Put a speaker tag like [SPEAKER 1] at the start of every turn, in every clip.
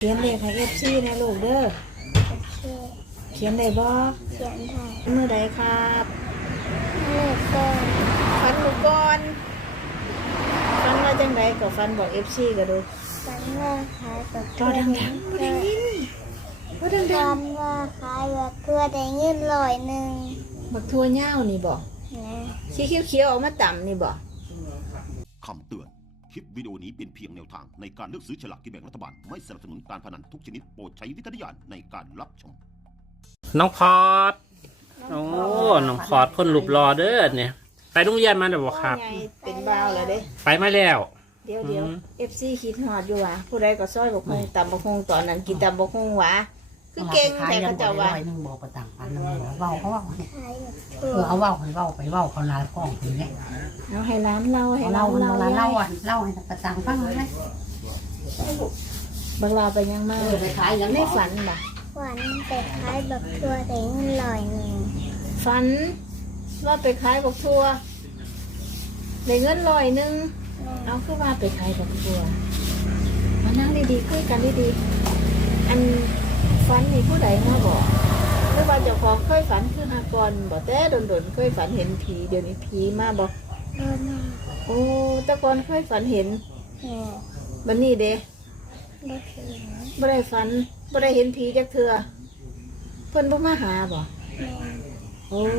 [SPEAKER 1] เขียนเลขให้FCนะลูกเด้อเขียนได้บ่
[SPEAKER 2] เขียนได้
[SPEAKER 1] เมื่อใดครับ
[SPEAKER 2] เมื่อก่อน
[SPEAKER 1] ฟันลูกก่อนฟันว่าจังไดก็ฟันบอก FC ก็ดู
[SPEAKER 2] ฟันว่าขายกับ
[SPEAKER 1] จอดังๆบ่ได้ยินบ่ดั
[SPEAKER 2] ฟั
[SPEAKER 1] ง
[SPEAKER 2] นว่าขายแบบเพื่อได้เงิน100
[SPEAKER 1] ๆบักทั่วเหย้านี่บ่
[SPEAKER 2] นะ
[SPEAKER 1] สีเขียวๆออกมาต่ำนี่บ่
[SPEAKER 3] คำเตือน คลิปวิดีโอนี้เป็นเพียงแนวทางในการเลือกซื้อฉลากกินแบ่งรัฐบาล ไม่สนับสนุนการพนันทุกชนิดโปรดใช้วิจารณญาณในการรับชม
[SPEAKER 4] น้องพอดโอ้น้องพอดคนหลุบรอเด้อเนี่ยไปโรงเรียนมาเดี๋ยวบอกครับ
[SPEAKER 1] ไงเป็นบ้าวแล้วเด้
[SPEAKER 4] ไปมาแล้ว
[SPEAKER 1] เดี๋ยว FC คิดฮอดอยู่ว่ะผู้ใดก็ซอยบักฮงตำบักฮงตอนนั้นกินตำบักฮงหวะคือเก่งแต่เขาเจ้าว่า
[SPEAKER 5] นึงบอกประต่างกันนึงเว้าเขาเว้า
[SPEAKER 2] ขายแบบ
[SPEAKER 5] เอาเว้าให้เว้าไปเว้าเขานาฟ้องถึงเนี่ย
[SPEAKER 1] เอาให้ร้านเราให้
[SPEAKER 5] เล่า
[SPEAKER 1] เรา
[SPEAKER 5] เล่าเล่าให้ประต่างฟังเลย
[SPEAKER 1] บางลาไปยังมาก
[SPEAKER 5] ไปขายยัง
[SPEAKER 1] ในฝันบ่
[SPEAKER 2] วันไปขายแบบเพื่อได้เงิน100
[SPEAKER 1] ฝันว่าไปขายบักทัวได้เงิน100เอาคือว่าไปขายบักทัวมานั่งดีๆคุยกันดีๆอันฝันนี่ผู้ใดมาบอกหรือว่าเจ้าของเคยฝันคือหากรบ่แต่โดนๆเคยฝันเห็นผีเดี๋ยวนี้ผีมาบ่
[SPEAKER 2] โดนมา
[SPEAKER 1] โอ้แต่ก่อนเคยฝันเห็น
[SPEAKER 2] แม่
[SPEAKER 1] บัดนี้เด้
[SPEAKER 2] ได้เขียน
[SPEAKER 1] บ่ได้ฝันบ่ได้เห็นผีจักเทื่อเพิ่นบ่มาหาบ่
[SPEAKER 2] แม่
[SPEAKER 1] โอ้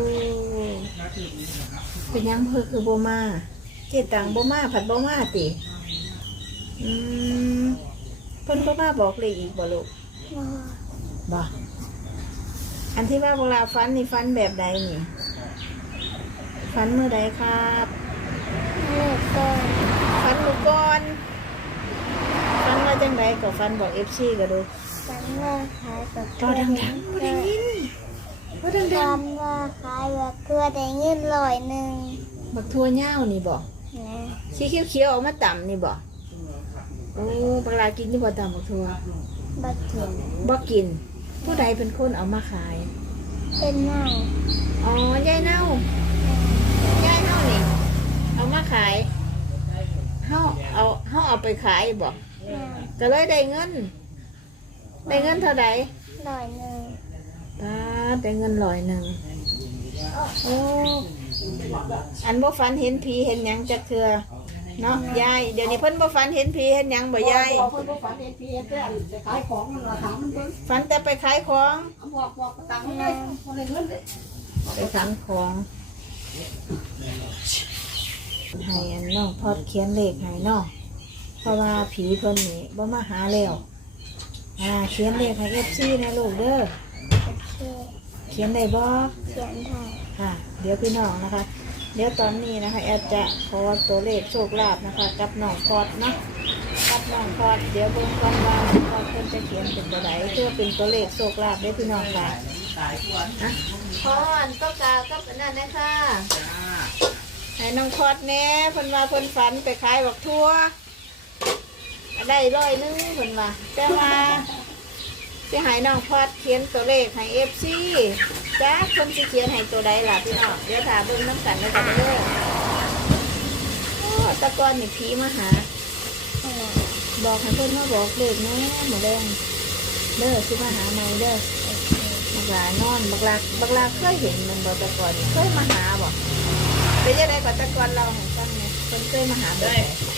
[SPEAKER 1] เป็นหยังเพิ่นคือบ่มาเจตังบ่มาผัดบ่มาติอืมเพิ่นบ่มาบอกเลยอีกบ่ลูก
[SPEAKER 2] ว่า
[SPEAKER 1] บ่อันที่ว่าเวลาฝันนี่ฝันแบบใดนี่ฝันมื้อใดครับ
[SPEAKER 2] เมื่อก่อน
[SPEAKER 1] ฝันมื้อก่อนฝันว่าจังไดก็ฝันบอก FC ก็ดู
[SPEAKER 2] ฟันว่าขายแบบ
[SPEAKER 1] จอดังๆบ่ได้ยินบ่ดั
[SPEAKER 2] ฟั
[SPEAKER 1] ง
[SPEAKER 2] นว่าขายแบบเพื่อได้เงิน100
[SPEAKER 1] ๆบักทั่วเหย้านี่บ่
[SPEAKER 2] นะ
[SPEAKER 1] สีเขียวๆออกมาต่ำนี่บ่โอ้เวลากินนี่บ่ต่ำบักทั่ว
[SPEAKER 2] บักเขียน
[SPEAKER 1] บ่กิน ผู้ใดเป็นคนเอามาขาย
[SPEAKER 2] เป็นเน่า
[SPEAKER 1] อ๋อยายเน่ายายเน่านี่ เอามาขายเฮาเอาไปขายบ่
[SPEAKER 2] แม่
[SPEAKER 1] ก็เลยได้เงินเท่าใด
[SPEAKER 2] 100
[SPEAKER 1] ป้าดได้เงิน100โอ้อันบ่ฝันเห็นผีเห็นหยังจักเทื่อเนาะยายเดี๋ยวนี้เพิ่นบ่ฝันเห็นผีเห็นหยังบ่ยาย
[SPEAKER 5] เพิ่นบ่ฝันเห็นพี่เด้อไปขายของมันถามมันเพิ่น
[SPEAKER 1] ฝันแต่ไปขายของ
[SPEAKER 5] บอกประต่างเลยบ่ได้เงินเลย
[SPEAKER 1] ไปสั่งของให้อันน้องพอดเขียนเลขให้น้องเพราะว่าผีเพิ่นนี่บ่มาหาแล้วเขียนเลขให้ FC นะลูกเด้อ เขียนได้บ่
[SPEAKER 2] เขียนได้
[SPEAKER 1] ค่ะ เดี๋ยวพี่น้องนะคะ เดี๋ยวตอนนี้นะคะแอดจะขอตัวเลขโชคลาภนะคะกับน้องพอดเนาะกับน้องพอดเดี๋ยวเบิ่งก่อนว่าน้องพอดเพิ่นจะเขียนเป็นตัวไหนเพื่อเป็นตัวเลขโชคลาภเด้อพี่น้องค่ะนะพรก็กาก็เป็นนั่นนะคะให้น้องพอดแน่เพิ่นว่าเพิ่นฝันไปขายบักทั่วได้100เพิ่นว่าแต่ว่าสิให้น้องพอดเขียนตัวเลขให้ FC จ้าเพิ่นสิเขียนให้ตัวใดล่ะพี่น้องเดี๋ยวถามเบิ่งน้ำกันแล้วกันเด้อโอ้ตะกอนนี่ผีมาหา บอกให้เพิ่นมาบอกเลขแน่หมดแดงเด้อสิมาหาใหม่เด้อบักหลานอนบักลาเคยเห็นมันบ่ตะกอนเคยมาหาบ่เป็นยังไงกับตะกอนเราให้ฟังเนี่ยเพิ่นเคยมาหาบ่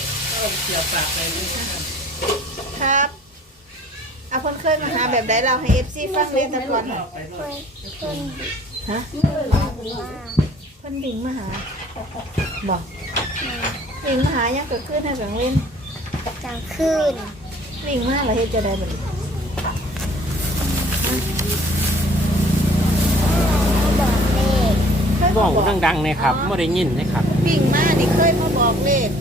[SPEAKER 1] ครับเอาเพิ่นเคยมาหาแบบใดเราให้ FC ฟังเลยตะกอน
[SPEAKER 2] เพิ่น
[SPEAKER 1] ฮะ
[SPEAKER 2] ว่า
[SPEAKER 1] เพิ่นดิ่งมาหาบอกดิ่งมาหายังเกิดขึ้นให้กังเว้น
[SPEAKER 2] กลางคืน
[SPEAKER 1] ดิ่งมาแล้วเฮ็ดจะได้บ่
[SPEAKER 2] บอกเลข
[SPEAKER 1] เคย
[SPEAKER 4] บ
[SPEAKER 1] มา
[SPEAKER 4] อก
[SPEAKER 1] บอก
[SPEAKER 4] ดังๆเลยครับไม่ได้ยินนะครับ
[SPEAKER 1] ดิ่งมานี่เคยมาบอกเลข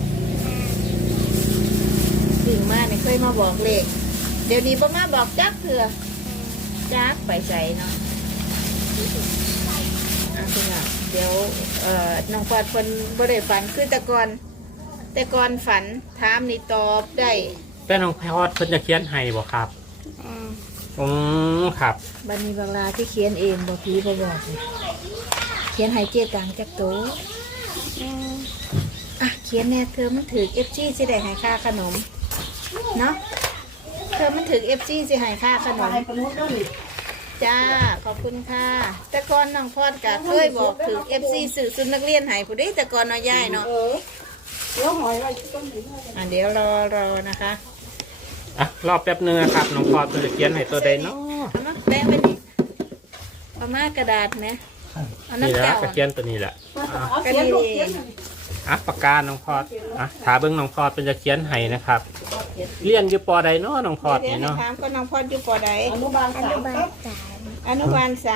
[SPEAKER 1] ดิ่งมานี่เคยมาบอกเลขเดี๋ยวนี้บ่มาบอกจักเถื่อจักไปใส่เนาะพี่น้องเดี๋ยวน้องพอดเพิ่นบ่ได้ฝันคือแต่ก่อนฝันถามนี่ตอบได้
[SPEAKER 4] แต่น้องพอดเพิ่นจะเขียนให้บ่ครับ
[SPEAKER 2] อ่า
[SPEAKER 4] ครับ
[SPEAKER 1] บัดนี้บางลาที่เขียนเองบ่ผีบ่บอกนี่เขียนให้เจ๊ตังจักโต
[SPEAKER 2] อืม
[SPEAKER 1] อ่ะเขียนแน่เธอมันถือ FG สิได้ให้ค่าขนมเนาะเธอมันถึง FG สิให้ค่าขน
[SPEAKER 5] มาม ให้ปนุษย์ด้วยนี่
[SPEAKER 1] จ้าขอบคุณค่ะแต่ก่อนน้องพอดก็เคยบอกถึง FC สื่อสุดนักเรียนให้ผู้ใดแต่ก่อนเนาะยายเนาะ
[SPEAKER 5] เดี๋ยวหอยไว้ต้นนี้
[SPEAKER 1] เดี๋ยวรอนะคะ
[SPEAKER 4] อ่ะรอบแป๊บนึงนะครับน้องพอดจะเขียนให้ตัวใดเนาะ
[SPEAKER 1] เอามาแปะไว้นี่เอามากระดาษไหมเอา
[SPEAKER 4] นี่
[SPEAKER 1] น้ำ
[SPEAKER 4] แหละ
[SPEAKER 1] เจ้า
[SPEAKER 4] จะเขียนตัวนี้แหละ
[SPEAKER 5] เอาเขียนลูกเขียน
[SPEAKER 4] อ่ะปากกาน้องพอดอ่ะถาเบิ้งน้องพอดเป็นจะเขียนให้นะครับเรียนอยู่ปอใดเนาะน้องพอด
[SPEAKER 1] เดี๋ยว
[SPEAKER 4] นี่
[SPEAKER 1] ให้
[SPEAKER 4] เนาะ
[SPEAKER 1] ถามก็น้องพอดอยู่ปอใด
[SPEAKER 5] อนุบาล
[SPEAKER 2] อ
[SPEAKER 5] สา
[SPEAKER 2] นุ
[SPEAKER 5] ม
[SPEAKER 2] บาล
[SPEAKER 5] ครับ
[SPEAKER 2] สาม
[SPEAKER 1] อนุบาล3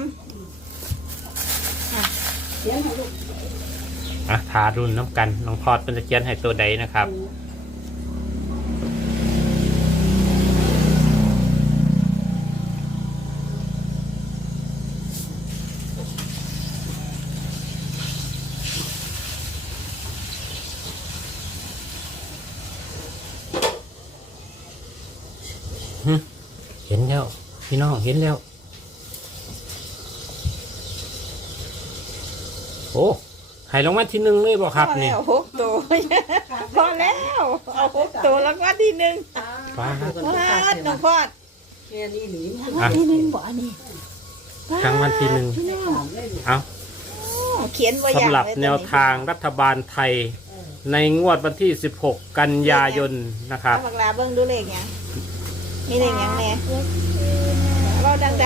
[SPEAKER 5] เขียนให้ลูก
[SPEAKER 4] อ่ะถารุ่นน้ำกันน้องพอดเป็นจะเขียนให้ตัวใดนะครับเห็นแล้วพี่น้องเห็นแล้วโอ้ให้รางวัลที่1เลยบ่ครับนี่
[SPEAKER 1] พอแล้ว6ตัว พอแล้วเอา6ตัวแล้วก็ที่1
[SPEAKER 4] ว้า
[SPEAKER 1] พอดน้องพอด
[SPEAKER 5] เขียนนี่หนีมัน
[SPEAKER 4] อ่ะ
[SPEAKER 1] ที่1บ่อันนี้
[SPEAKER 4] รางวัลที่1เอา
[SPEAKER 1] เขียนไว้อย่าง
[SPEAKER 4] สำหรับ
[SPEAKER 1] เลย
[SPEAKER 4] แนวทางรัฐบาลไทยในงวดวันที่ 16 กันยายนนะครับ
[SPEAKER 1] เอาบักลาเบิ่งดูเลขหยังมีเลขหยังแหน่
[SPEAKER 2] เจ็ดสี่หนึ่ง
[SPEAKER 1] เว้าดัง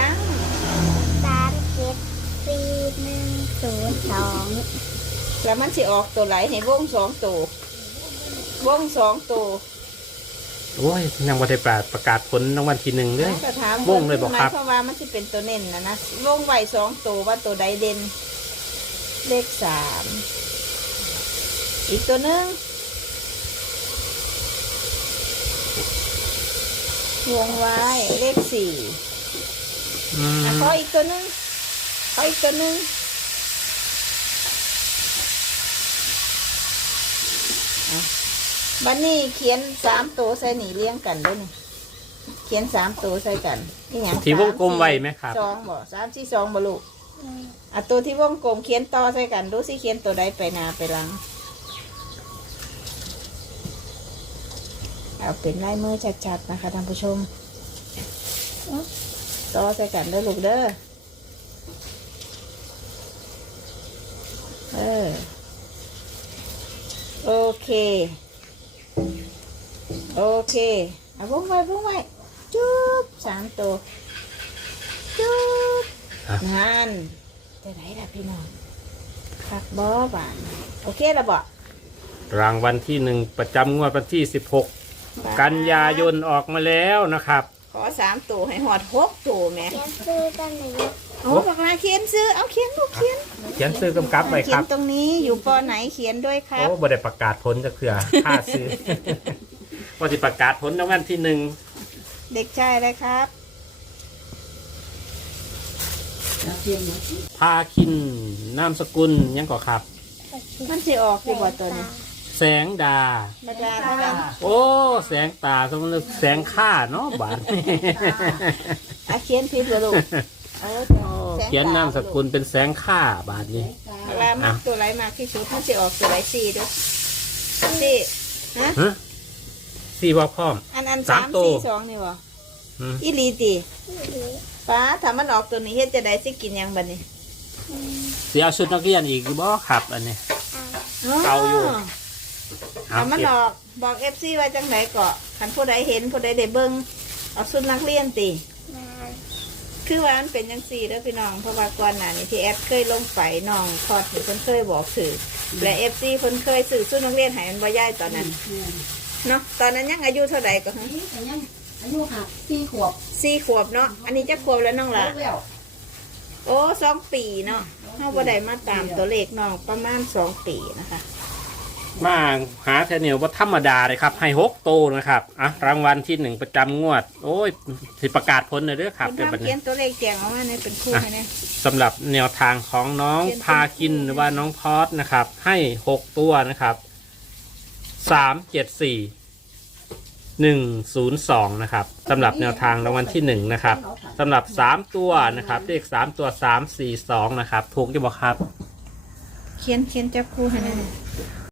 [SPEAKER 2] 3 7 4 1 0 2
[SPEAKER 1] ๆแล้วมันสิออกตัวไหนให้วง2ตัววง2ตัว
[SPEAKER 4] โอ้ยยังบ่ได้ประกาศผลรางวัลที่1เลย
[SPEAKER 1] ก็ถาม
[SPEAKER 4] วงเลยบอกครับ
[SPEAKER 1] หมายความว่ามันสิเป็นตัวเน้นนะวงไว้2ตัวว่าตัวใดเด่นเลข3อีกตัวหนึงวงไว้เลข4
[SPEAKER 4] อืม
[SPEAKER 1] ขออีกตัวหนึงขออีกตัวหนึงบันนี้เขียน3ตัวใส่หนีเลี้ยงกันด้วยนี่เขียน3ตัวใส่กันนี่หยัง
[SPEAKER 4] ที่วงกลมไว้ไหมครับ
[SPEAKER 1] 2บ่3 4 2บ่ลูกอ่ะตัวที่วงกลมเขียนต่อใส่กันดูสิเขียนตัวใดไปหน้าไปหลังเอาเป็นลายมือชัดๆนะคะท่านผู้ชมต่อใส่กันเด้อลูกเด้อโอเคโอเคเอาวงไว้จุ๊บ3ตัวจุ๊บนั่นจะไหนล่ะพี่น้องคักบ่บานโอเคละบ่
[SPEAKER 4] รางวัลที่1ประจำงวดวันที่ 16 กันยายนออกมาแล้วนะครับ
[SPEAKER 1] ขอ3ตัวให้หอด6ตัวแม่
[SPEAKER 2] เขียนซื้อกันหนึ่ง
[SPEAKER 1] โอ้บักลาเขียนซื้อเอาเขียนลูกเขียน
[SPEAKER 4] เขียนซื้อกำกับไว้
[SPEAKER 1] เขี
[SPEAKER 4] ค
[SPEAKER 1] ย
[SPEAKER 4] รั
[SPEAKER 1] น
[SPEAKER 4] บ
[SPEAKER 1] ตรงนี้อยู่ปอไหนเขียนด้วยครับ
[SPEAKER 4] โอ้บ่ได้ประกาศผลจะเผื่อค่าซื้อ ว่าสิประกาศผลรางวัลที่
[SPEAKER 1] เด็กชายเลยครับ
[SPEAKER 5] เขียนหนู
[SPEAKER 4] 1พาคินนามสกุลยังก่อครับ
[SPEAKER 1] มันสิออกอยู่บ่ตัวนี้
[SPEAKER 4] แสงดา
[SPEAKER 1] บักลาเท่ากัน
[SPEAKER 4] โอ้แสงตาสมมติแสงข้าเนาะบาด
[SPEAKER 1] อ่ะเขียนผิดบ่ลูกเอาแสง
[SPEAKER 4] เขียนนามสกุลเป็นแสงข้าบาดนี้
[SPEAKER 1] บักลามักตัวไรมากที่สุดมันสิออกตัวไรสี่ด้วยสี่ฮะ
[SPEAKER 4] ฮะสี่ว่าพร้อม
[SPEAKER 1] อัน
[SPEAKER 4] สาม
[SPEAKER 1] 3
[SPEAKER 4] ตัว
[SPEAKER 1] 4 2นี่บ่
[SPEAKER 4] อืม
[SPEAKER 1] อีหลีติป้าถ้ามันออกตัวนี้เฮ็ดจะได้สิกินหยังบัดนี้
[SPEAKER 4] เสียเอาชุดนักเรียนอีกอยู่บ่ครับอันนี้ เอาอยู่
[SPEAKER 1] ถ้ามัน
[SPEAKER 4] เก็บ
[SPEAKER 1] ออกบอก FC ไว้จังไหนก็คันผู้ใดเห็นผู้ใดได้เบิ่งเอาสุดนักเรียนติ
[SPEAKER 2] มา
[SPEAKER 1] คือว่ามันเป็นจังซี่เด้อพี่น้องเพราะว่าก่อนหน้านี้ที่แอดเคยลงไปน้องพอดเพิ่นเคยบอกถือและ FC เพิ่นเคยซื้อสุดนักเรียนให้มันบ่ย้ายตอนนั้นเนาะตอนนั้นยังอายุเท่าใดก็ฮะ
[SPEAKER 5] แต่ยังอายุหัก4 ขวบ
[SPEAKER 1] 4 ขวบเนาะอันนี้จะขวบแล้วน้องล่ะ
[SPEAKER 5] แล้ว
[SPEAKER 1] โอ้2 ปีเนาะเฮาบ่ได้มาตามตัวเลขน้องประมาณ2 ปีนะคะ
[SPEAKER 4] มาหาแทนเนียวว่าธรรมดาเลยครับให้6โตวนะครับอ่ะรางวัลที่1ประจำงวด โอ้ยสิประกาศผลเลยเด้อครับ
[SPEAKER 1] คุณ
[SPEAKER 4] เดี๋ยวบัด
[SPEAKER 1] ทำเขี
[SPEAKER 4] นี้
[SPEAKER 1] ยนตัวเลขแจงออกมาเนี่ยเป็นคู่ให้เนี่ย
[SPEAKER 4] สำหรับแนวทางของน้องพากินหรือว่าน้องพอดนะครับ ให้6ตัวนะครับ374-102นะครับสำหรับแนวทางรางวัลที่1นะครับสำหรับ3ตัวนะครับเลข3ตัว342นะครับถูกจะบอกครับ
[SPEAKER 1] เขียนจับคู่ให้เนี่ย